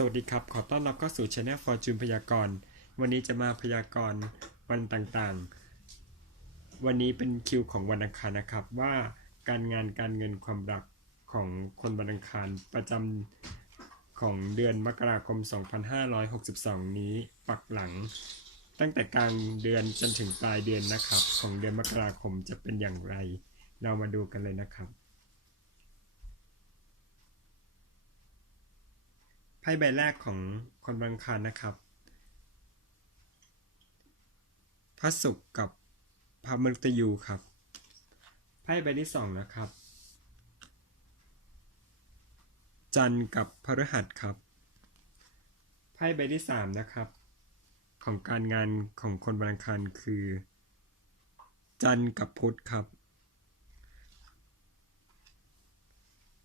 สวัสดีครับ ขอต้อนรับเข้าสู่ช anel Fortune พยากรณ์ วันนี้จะมาพยากรณ์วันต่างๆ วันนี้เป็นคิวของวันอังคารนะครับ ว่าการงานการเงินความรักของคนวันอังคารประจำของเดือนมกราคม 2562 นี้ปักหลัง ตั้งแต่กลางเดือนจนถึงปลายเดือนนะครับ ของเดือนมกราคมจะเป็นอย่างไร เรามาดูกันเลยนะครับ พ่ใบแรกของคนบังคารนะครับ พระศุกร์กับพระมฤตยูครับไพ่ใบที่สองนะครับ จันทร์กับพฤหัสครับไพ่ใบที่สามนะครับ ของการงานของคนบังคารคือ จันทร์กับพุธครับ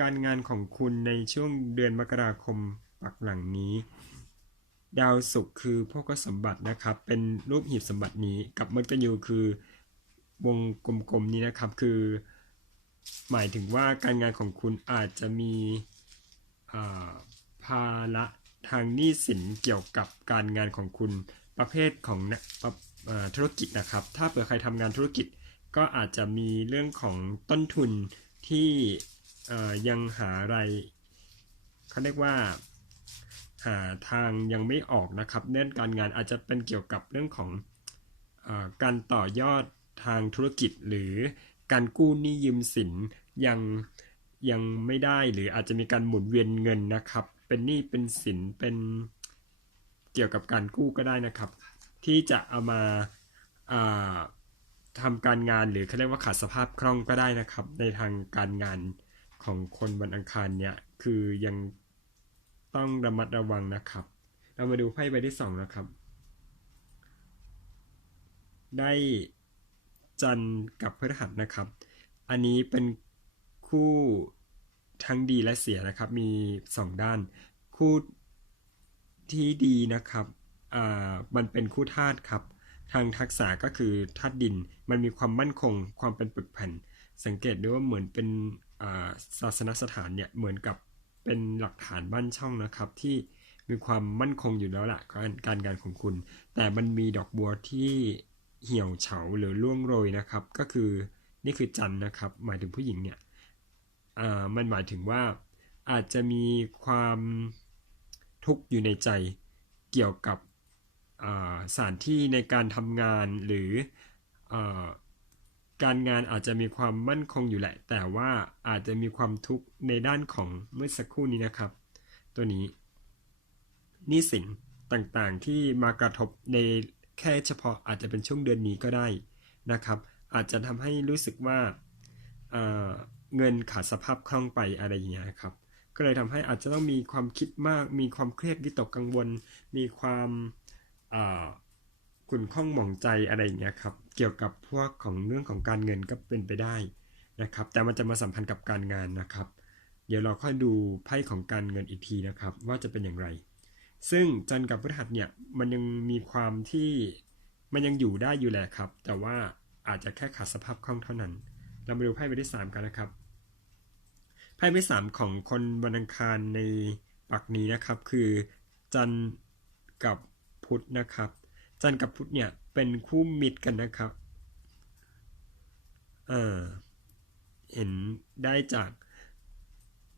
การงานของคุณในช่วงเดือนมกราคม ปักหลังนี้ ดาวศุกร์คือพวกสมบัตินะครับ เป็นรูปหีบสมบัตินี้กับมฤตยูคือวงกลมๆนี้นะครับ คือ หมายถึงว่าการงานของคุณอาจจะมีภาระทางหนี้สินเกี่ยวกับการงานของคุณประเภทของธุรกิจนะครับ ถ้าเผื่อใครทำงานธุรกิจก็อาจจะมีเรื่องของต้นทุนที่ยังหารายเขาเรียกว่า หาทางยังไม่ออกนะครับเนื่องการงานอาจจะเป็นเกี่ยวกับเรื่องของอการต่อยอดทางธุรกิจ หรือการกู้หนี้ยืมสินยังยังไม่ได้หรืออาจจะมีการหมุนเวียนเงินนะครับ เป็นหนี้เป็นสินเป็นเกี่ยวกับการกู้ก็ได้นะครับ ที่จะเอามาาทำการงานหรือเขาเรียกว่าขาดสภาพคล่องก็ได้นะครับ ในทางการงานของคนวันอังคารเนี่ยคือยัง ต้องระมัดระวังนะครับ เรามาดูไพ่ใบที่สองนะครับ ได้จันทร์กับพฤหัสนะครับ อันนี้เป็นคู่ทั้งดีและเสียนะครับ มีสองด้าน คู่ที่ดีนะครับ อ่า มันเป็นคู่ธาตุครับ ทางทักษะก็คือธาตุดิน มันมีความมั่นคง ความเป็นปึกแผ่น สังเกตด้วยว่าเหมือนเป็นอ่าศาสนสถานเนี่ย เหมือนกับ เป็นหลักฐานบ้านช่องนะครับ ที่มีความมั่นคงอยู่แล้วล่ะการการงานของคุณ แต่มันมีดอกบัวที่เหี่ยวเฉาหรือร่วงโรยนะครับ ก็คือนี่คือจันนะครับ หมายถึงผู้หญิงเนี่ยมันหมายถึงว่าอาจจะมีความทุกข์อยู่ในใจเกี่ยวกับสถานที่ในการทำงานหรืออ การงานอาจจะมีความมั่นคงอยู่แหละ แต่ว่าอาจจะมีความทุกข์ในด้านของเมื่อสักครู่นี้นะครับ ตัวนี้หนี้สินต่างๆที่มากระทบในแค่เฉพาะอาจจะเป็นช่วงเดือนนี้ก็ได้นะครับ อาจจะทำให้รู้สึกว่าเเงินขาดสภาพคล่องไปอะไรอย่างเงี้ยครับ ก็เลยทำให้อาจจะต้องมีความคิดมาก มีความเครียดวิตกกังวล มีความอา ขุ่นข้องหมองใจอะไรอย่างเงี้ยครับ เกี่ยวกับพวกของเรื่องของการเงินก็เป็นไปได้นะครับ แต่มันจะมาสัมพันธ์กับการงานนะครับ เดี๋ยวเราค่อยดูไพ่ของการเงินอีกทีนะครับ ว่าจะเป็นอย่างไร ซึ่งจันทร์กับพฤหัสเนี่ยมันยังมีความที่มันยังอยู่ได้อยู่แหละครับ แต่ว่าอาจจะแค่ขาดสภาพคล่องเท่านั้น เรามาดูไพ่ใบที่สามกันนะครับ ไพ่ใบที่สามของคนวันอังคารในปักนี้นะครับ คือจันทร์กับพุธนะครับ จันทร์กับพุธเนี่ย เป็นคู่มิตรกันนะครับ เออเห็นได้จาก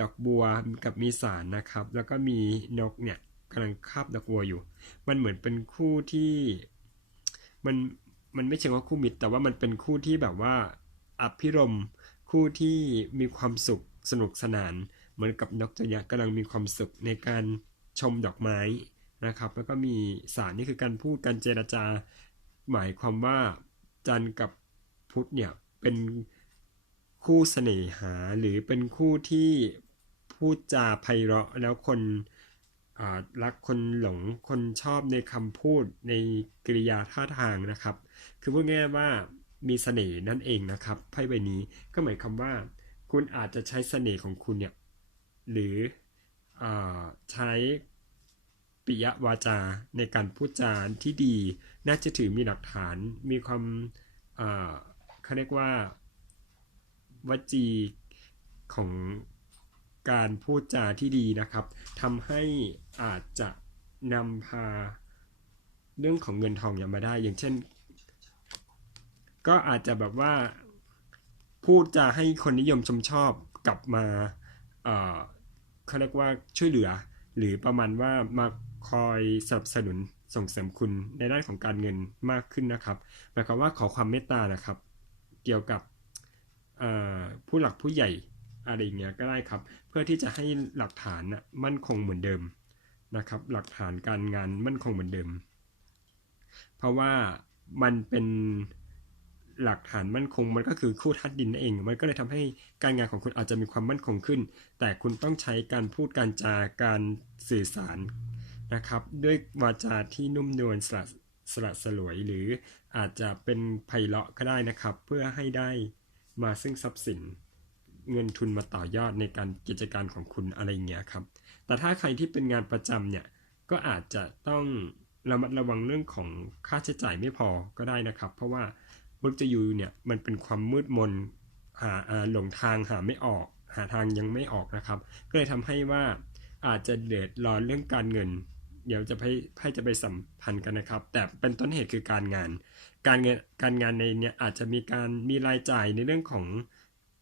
ดอกบัวกับมีสารนะครับ แล้วก็มีนกเนี่ยกำลังคาบดอกบัวอยู่ มันเหมือนเป็นคู่ที่มันมันไม่เชิงว่าคู่มิตร แต่ว่ามันเป็นคู่ที่แบบว่าอภิรมคู่ที่มีความสุขสนุกสนาน เหมือนกับนกจยักษ์กำลังมีความสุขในการชมดอกไม้ นะครับ แล้วก็มีสารนี่คือการพูดการเจรจา หมายความว่าจันทร์กับพุธเนี่ยเป็นคู่เสน่หาหรือเป็นคู่ที่พูดจาไพเราะแล้วคนรักคนหลงคนชอบในคำพูดในกริยาท่าทางนะครับ คือพูดง่ายว่ามีเสน่ห์นั่นเองนะครับไพ่ใบนี้ก็หมายความว่า คุณอาจจะใช้เสน่ห์ของคุณเนี่ยหรืออใช้ ปิยวาจาในการพูดจาที่ดี น่าจะถือมีหลักฐานมีความเขาเรียกว่าวจีของการพูดจาที่ดีนะครับทำให้อาจจะนำพาเรื่องของเงินทองเนี่ยมาได้ อย่างเช่น ก็อาจจะแบบว่าพูดจาให้คนนิยมชมชอบกลับมาเขาเรียกว่าช่วยเหลือ หรือประมาณว่ามา คอยสนับสนุนส่งเสริมคุณในด้านของการเงินมากขึ้นนะครับหมายความว่าขอความเมตตานะครับ เกี่ยวกับผู้หลักผู้ใหญ่อะไรอย่างเงี้ยก็ได้ครับ เพื่อที่จะให้หลักฐานนะมั่นคงเหมือนเดิมนะครับ หลักฐานการงานมั่นคงเหมือนเดิม เพราะว่ามันเป็นหลักฐานมั่นคงมันก็คือคู่ธาตุดินนั่นเอง มันก็เลยทำให้การงานของคุณอาจจะมีความมั่นคงขึ้น แต่คุณต้องใช้การพูดการจาการสื่อสาร นะครับ ด้วยวาจาที่นุ่มนวลสละสละสลวยหรืออาจจะเป็นไพเราะก็ได้นะครับ เพื่อให้ได้มาซึ่งทรัพย์สินเงินทุนมาต่อยอดในการกิจการของคุณอะไรเงี้ยครับ แต่ถ้าใครที่เป็นงานประจำเนี่ยก็อาจจะต้องระมัดระวังเรื่องของค่าใช้จ่ายไม่พอก็ได้นะครับ เพราะว่ามุจยูเนี่ยมันเป็นความมืดมนหาอ่าหลงทางหาไม่ออก หาทางยังไม่ออกนะครับ ก็เลยทำให้ว่าอาจจะเดือดร้อนเรื่องการเงิน เดี๋ยวจะให้ให้จะไปสัมพันธ์กันนะครับ แต่เป็นต้นเหตุคือการงาน การเงินการงานในเนี้ยอาจจะมีการมีรายจ่ายในเรื่องของ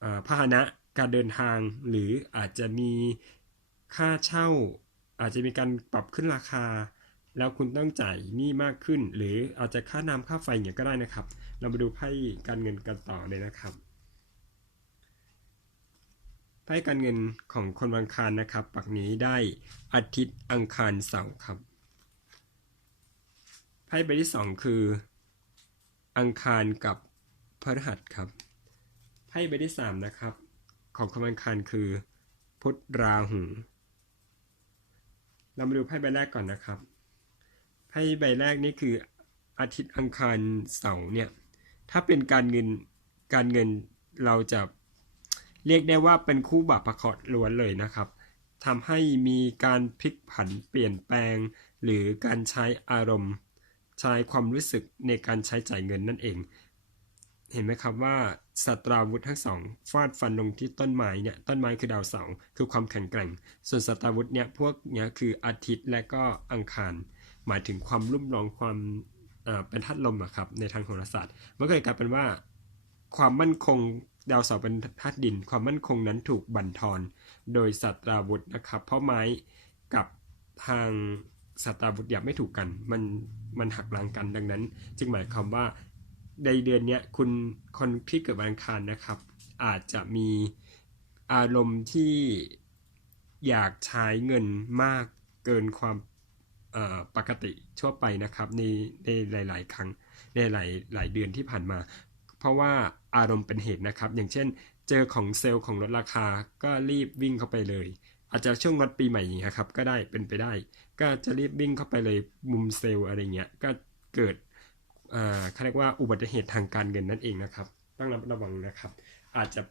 อพาหนะการเดินทาง หรืออาจจะมีค่าเช่า อาจจะมีการปรับขึ้นราคา แล้วคุณต้องจ่ายหนี้มากขึ้น หรืออาจจะค่าน้ำค่าไฟอย่างเงี้ยก็ได้นะครับ เรามาดูไพ่การเงินกันต่อเลยนะครับ ไพ่การเงินของคนวังคารนะครับ ปักนี้ได้อาทิตย์อังคารเสาร์ครับ ไพ่ใบที่สองคือ อังคารกับพฤหัสครับไพ่ใบที่สามนะครับ ของคนวังคารคือพุธราหูเรามาดูไพ่ใบแรกก่อนนะครับไพ่ใบแรกนี่คืออาทิตย์อังคารเสาร์เนี่ยถ้าเป็นการเงินการเงินเราจะ เรียกได้ว่าเป็นคู่บาปประคราะห์ล้วนเลยนะครับทำให้มีการพลิกผันเปลี่ยนแปลง หรือการใช้อารมณ์ ใช้ความรู้สึกในการใช้จ่ายเงินนั่นเอง เห็นไหมครับว่าสัตราวุธทั้งสองฟาดฟันลงที่ต้นไม้เนี่ยต้นไม้คือดาวเสาร์คือความแข็งแกร่ง ส่วนสัตราวุธเนี่ยพวกเนี้ยคืออาทิตย์และก็อังคาร หมายถึงความรุ่มร้อนความเป็นธาตุลมอะครับในทางโหราศาสตร์มันก็เลยกลายเป็นว่า ความมั่นคง ดาวเสาร์เป็นธาตุดินความมั่นคงนั้นถูกบั่นทอน โดยสัตราวุธนะครับ เพราะไม้กับทางสัตราวุธย่าไม่ถูกกัน มันมันหักล้างกันดังนั้น จึงหมายความว่าในเดือนนี้คุณคนที่เกิดวันอังคารนะครับ อาจจะมีอารมณ์ที่อยากใช้เงินมากเกินความปกติทั่วไปนะครับในในหลาย ๆ ครั้งในหลายหลายเดือนที่ผ่านมา เพราะว่าอารมณ์เป็นเหตุนะครับ อย่างเช่น เจอของเซลล์ของลดราคาก็รีบวิ่งเข้าไปเลย อาจจะช่วงลดปีใหม่อย่างเงี้ยครับก็ได้เป็นไปได้ ก็จะรีบวิ่งเข้าไปเลยมุมเซลล์อะไรเงี้ยก็เกิดอ่าเขาเรียกว่าอุบัติเหตุทางการเงินนั่นเองนะครับต้องระมัดระวังนะครับ อาจจะ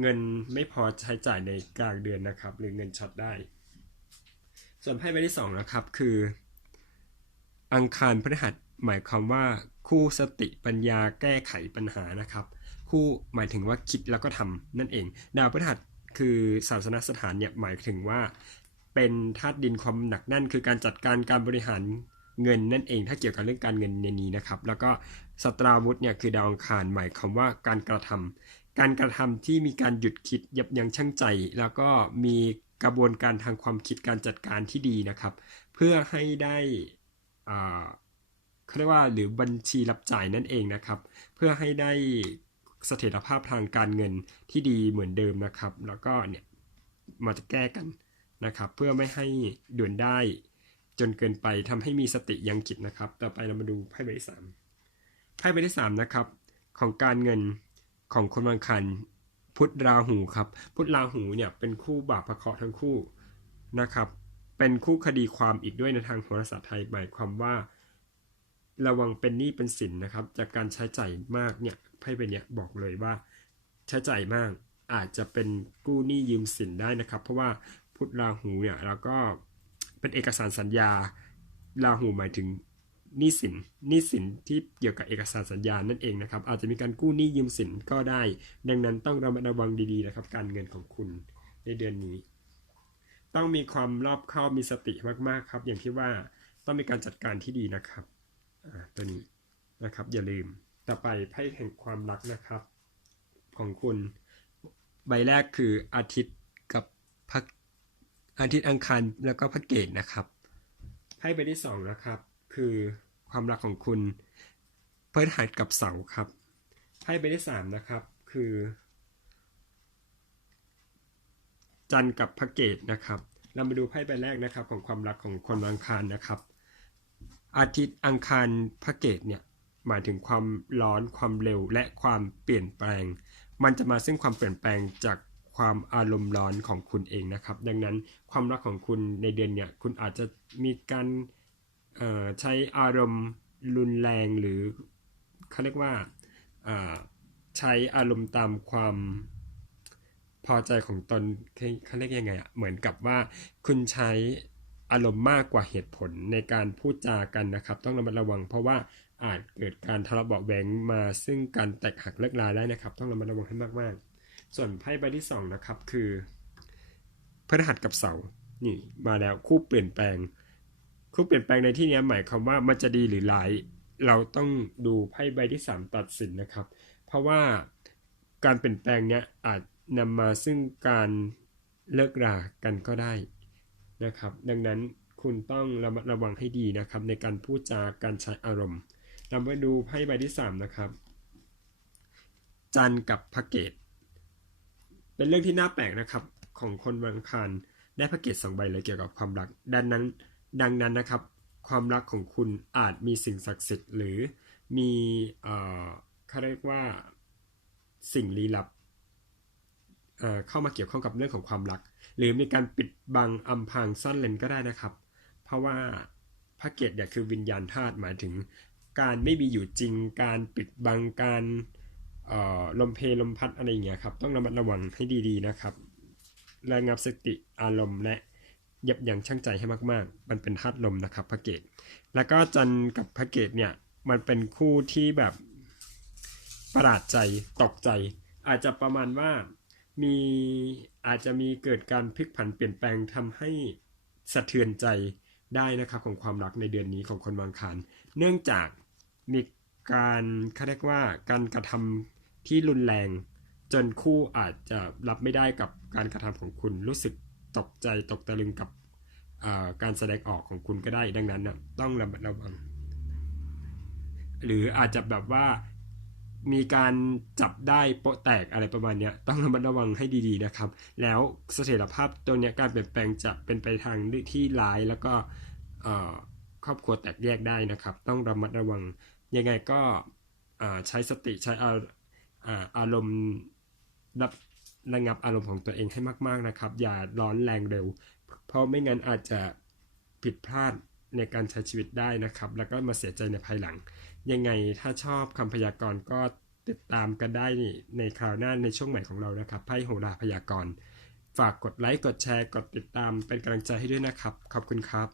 เงินไม่พอใช้จ่ายในกลางเดือนนะครับ หรือเงินช็อตได้ ส่วนไพ่ใบที่สองนะครับคือ อังคารพฤหัส หมายความว่าคู่สติปัญญาแก้ไขปัญหานะครับ คู่หมายถึงว่าคิดแล้วก็ทำนั่นเอง ดาวพฤหัสคือศาสนสถานเนี่ยหมายถึงว่า เป็นธาตุดินความหนักแน่นคือการจัดการการบริหารเงินนั่นเอง ถ้าเกี่ยวกับเรื่องการเงินในนี้นะครับ แล้วก็สตราวุธเนี่ยคือดาวอังคารหมายความว่าการกระทำการกระทำที่มีการหยุดคิดยับยั้งชั่งใจ แล้วก็มีกระบวนการทางความคิดการจัดการที่ดีนะครับ เพื่อให้ได้อ่า เขาเรียกว่าหรือบัญชีรับจ่ายนั่นเองนะครับ เพื่อให้ได้เสถียรภาพทางการเงินที่ดีเหมือนเดิมนะครับ แล้วก็เนี่ยมาจะแก้กันนะครับ เพื่อไม่ให้ด่วนได้จนเกินไปทำให้มีสติยังคิดนะครับ ต่อไปเรามาดูไพ่ใบที่สามไพ่ใบที่สามนะครับของการเงินของคนวังคันพุทธราหูครับพุทธราหูเนี่ยเป็นคู่บาปพระเคราะห์ทั้งคู่นะครับ เป็นคู่คดีความอีกด้วยในทางโหราศาสตร์ไทยหมายความว่า ระวังเป็นหนี้เป็นสินนะครับ จากการใช้จ่ายมากเนี่ยไพ่ใบเนี้ยบอกเลยว่าใช้จ่ายมากอาจจะเป็นกู้หนี้ยืมสินได้นะครับ เพราะว่าพุทธราหูเนี่ยแล้วก็เป็นเอกสารสัญญาราหูหมายถึงหนี้สินหนี้สินที่เกี่ยวกับเอกสารสัญญานั่นเองนะครับ อาจจะมีการกู้หนี้ยืมสินก็ได้ ดังนั้นต้องระมัดระวังดีๆนะครับ การเงินของคุณในเดือนนี้ ต้องมีความรอบคอบมีสติมากๆครับ อย่างที่ว่าต้องมีการจัดการที่ดีนะครับ ตัวนี้นะครับอย่าลืมต่อไปไพ่แห่งความรักนะครับ ของคุณใบแรกคืออาทิตย์กับพระอาทิตย์อังคารแล้วก็พระเกตนะครับไพ่ใบที่สองนะครับ คือความรักของคุณพฤหัสกับเสาร์ครับไพ่ใบที่สามนะครับ คือ จันทร์กับพระเกตนะครับ เรามาดูไพ่ใบแรกนะครับ ของความรักของคนวันอังคารนะครับ อาทิตย์อังคารพระเกตเนี่ยหมายถึงความร้อนความเร็วและความเปลี่ยนแปลง มันจะมาซึ่งความเปลี่ยนแปลงจากความอารมณ์ร้อนของคุณเองนะครับ ดังนั้นความรักของคุณในเดือนเนี่ยคุณอาจจะมีการใช้อารมณ์รุนแรงหรือเขาเรียกว่าใช้อารมณ์ตามความพอใจของตนเขาเขาเรียกยังไงอะเหมือนกับว่าคุณใช้ อารมณ์มากกว่าเหตุผลในการพูดจากันนะครับ ต้องระมัดระวังเพราะว่าอาจเกิดการทะเลาะเบาะแวงมาซึ่งการแตกหักเลิกลาได้นะครับ ต้องระมัดระวังให้มากๆ ส่วนไพ่ใบที่สองนะครับคือพฤหัสกับเสาร์นี่มาแล้วคู่เปลี่ยนแปลง คู่เปลี่ยนแปลงในที่นี้หมายความว่ามันจะดีหรือร้ายเราต้องดูไพ่ใบที่สามตัดสินนะครับ เพราะว่าการเปลี่ยนแปลงเนี้ยอาจนำมาซึ่งการเลิกรากันก็ได้ นะครับ ดังนั้นคุณต้องระมัดระวังให้ดีนะครับ ในการพูดจาการใช้อารมณ์เราไปดูไพ่ใบที่สามนะครับ จันทร์กับพระเกต เป็นเรื่องที่น่าแปลกนะครับ ของคนวันอังคารได้พระเกตสองใบเลยเกี่ยวกับความรัก ดังนั้นดังนั้นนะครับ ความรักของคุณอาจมีสิ่งศักดิ์สิทธิ์หรือมีเอ่อเขาเรียกว่าสิ่งลี้ลับ เเข้ามาเกี่ยวข้องกับเรื่องของความรัก หรือมีการปิดบังอำพรางซ่อนเลนก็ได้นะครับ เพราะว่าพระเกตเนี่ยคือวิญญาณธาตุหมายถึง การไม่มีอยู่จริง การปิดบังการลมเพลลมพัดอะไรอย่างเงี้ยครับต้องระมัดระวังให้ดีๆนะครับระงับสติอารมณ์และยับยั้งชั่งใจให้มากๆ มันเป็นธาตุลมนะครับพระเกตแล้วก็จันกับพระเกตเนี่ยมันเป็นคู่ที่แบบประหลาดใจตกใจ อาจจะประมาณว่า มีอาจจะมีเกิดการพลิกผันเปลี่ยนแปลงทำให้สะเทือนใจได้นะครับของความรักในเดือนนี้ของคนวางคารเนื่องจากมีการเขาเรียกว่าการกระทำที่รุนแรง จนคู่อาจจะรับไม่ได้กับการกระทำของคุณรู้สึกตกใจตกตะลึงกับการแสดงออกของคุณก็ได้ดังนั้นนะต้องระมัดระวัง หรืออาจจะแบบว่า มีการจับได้โปะแตกอะไรประมาณนี้ต้องระมัดระวังให้ดีๆนะครับ แล้วเสถียรภาพตัวนี้การเปลี่ยนแปลงจะเป็นไปทางที่ร้ายแล้วก็ครอบครัวแตกแยกได้นะครับ ต้องระมัดระวังยังไงก็ใช้สติใช้อาอ่าอารมณ์รับระงับอารมณ์ของตัวเองให้มากๆนะครับ อย่าร้อนแรงเร็ว เพราะไม่งั้นอาจจะผิดพลาดในการใช้ชีวิตได้นะครับ แล้วก็มาเสียใจในภายหลัง ยังไงถ้าชอบคำพยากรณ์ก็ติดตามกันได้ในคราวหน้าในช่วงใหม่ของเรานะครับไพ่โหราพยากรณ์ ฝากกดไลค์กดแชร์ กดติดตามเป็นกำลังใจให้ด้วยนะครับ ขอบคุณครับ